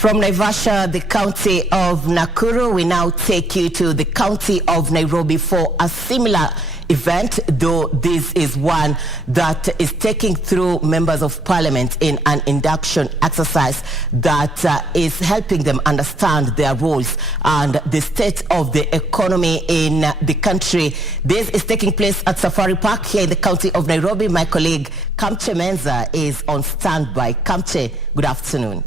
From Naivasha, the county of Nakuru, we now take you to the county of Nairobi for a similar event, though this is one that is taking through members of parliament in an induction exercise that is helping them understand their roles and the state of the economy in the country. This is taking place at Safari Park here in the county of Nairobi. My colleague Kamche Menza is on standby. Kamche, good afternoon.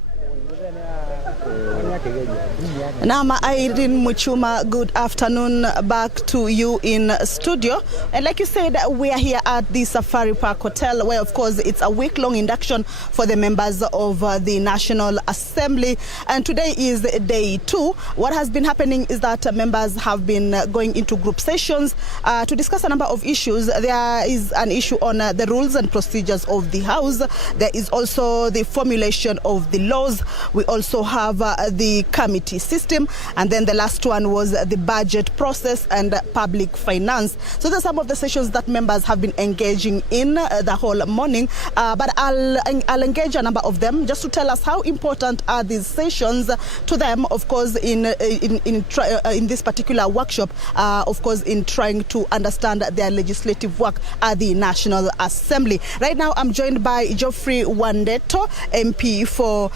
Nama Irene Muchuma, good afternoon back to you in studio. And like you said, we are here at the Safari Park Hotel, where of course it's a week-long induction for the members of the National Assembly. And today is day 2. What has been happening is that members have been going into group sessions to discuss a number of issues. There is an issue on the rules and procedures of the House. There is also the formulation of the laws. We also have the committee system, and then the last one was the budget process and public finance. So those are some of the sessions that members have been engaging in the whole morning, but I'll engage a number of them just to tell us how important are these sessions to them, of course, in this particular workshop, of course, in trying to understand their legislative work at the National Assembly. Right now I'm joined by Geoffrey Wandeto, MP for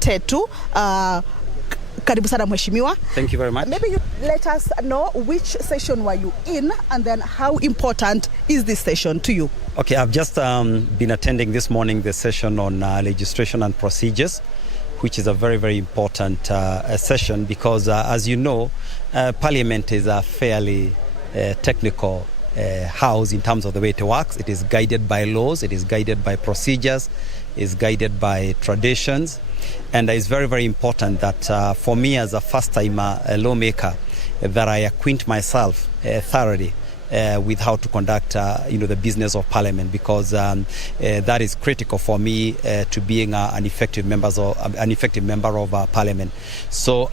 Tetu. Karibu sana mheshimiwa. Thank you very much. Maybe you let us know which session were you in, and then how important is this session to you? Okay, I've just been attending this morning the session on legislation and procedures, which is a very, very important session because, as you know, Parliament is a fairly technical house in terms of the way it works. It is guided by laws, it is guided by procedures, it is guided by traditions. And it's very, very important that for me as a first-time lawmaker, that I acquaint myself thoroughly with how to conduct, the business of Parliament, because that is critical for me to being an effective member of Parliament. So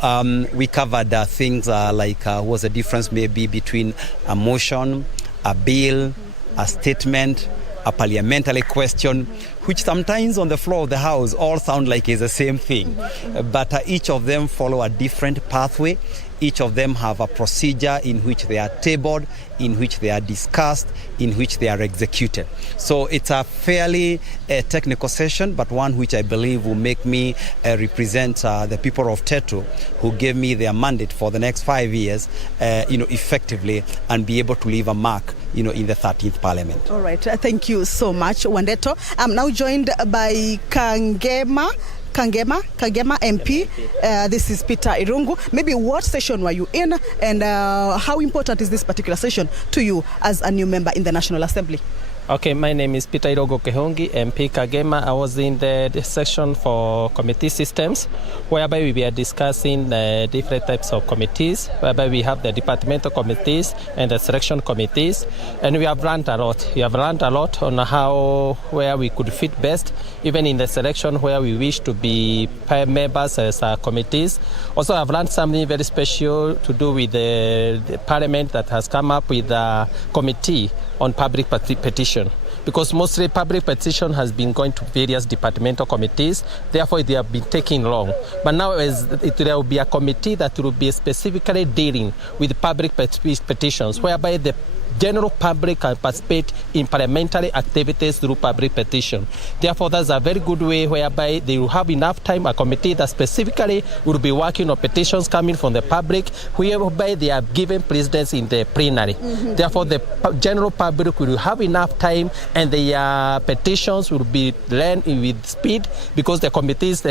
we covered things like what's the difference maybe between a motion, a bill, a statement, a parliamentary question, which sometimes on the floor of the House all sound like it's the same thing. But each of them follow a different pathway. Each of them have a procedure in which they are tabled, in which they are discussed, in which they are executed. So it's a fairly technical session, but one which I believe will make me represent the people of Tetu, who gave me their mandate for the next 5 years, effectively, and be able to leave a mark, in the 13th Parliament. All right, thank you so much, Wandeto. I'm now joined by Kagema MP. This is Peter Irungu. Maybe what session were you in, and how important is this particular session to you as a new member in the National Assembly? Okay, my name is Peter Irungu Kehongi, MP Kagema. I was in the section for committee systems, whereby we were discussing different types of committees, whereby we have the departmental committees and the selection committees, and we have learned a lot. We have learned a lot on where we could fit best, even in the selection where we wish to be members as committees. Also, I've learned something very special to do with the Parliament that has come up with a committee on public petition, because mostly public petition has been going to various departmental committees, therefore they have been taking long. But now there will be a committee that will be specifically dealing with public petitions, whereby the general public can participate in parliamentary activities through public petition. Therefore, that's a very good way whereby they will have enough time, a committee that specifically will be working on petitions coming from the public, whereby they are given precedence in the plenary. Therefore, the general public will have enough time, and their petitions will be run with speed, because the committees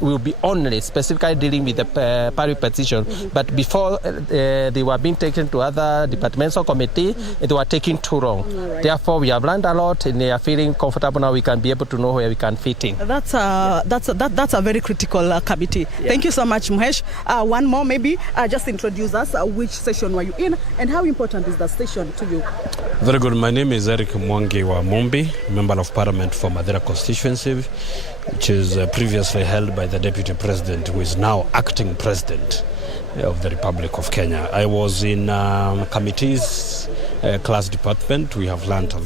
will be only specifically dealing with the public petition. But before they were being taken to other departmental committees, it was taking too long. Right. Therefore, we have learned a lot, and they are feeling comfortable now. We can be able to know where we can fit in. That's a very critical committee. Yeah. Thank you so much, Muhesh. One more, maybe just introduce us. Which session were you in, and how important is that session to you? Very good. My name is Eric Mwangi wa Mumbi, Member of Parliament for Madera constituency, which is previously held by the Deputy President, who is now acting President of the Republic of Kenya. I was in committees, class department. We have learned a lot.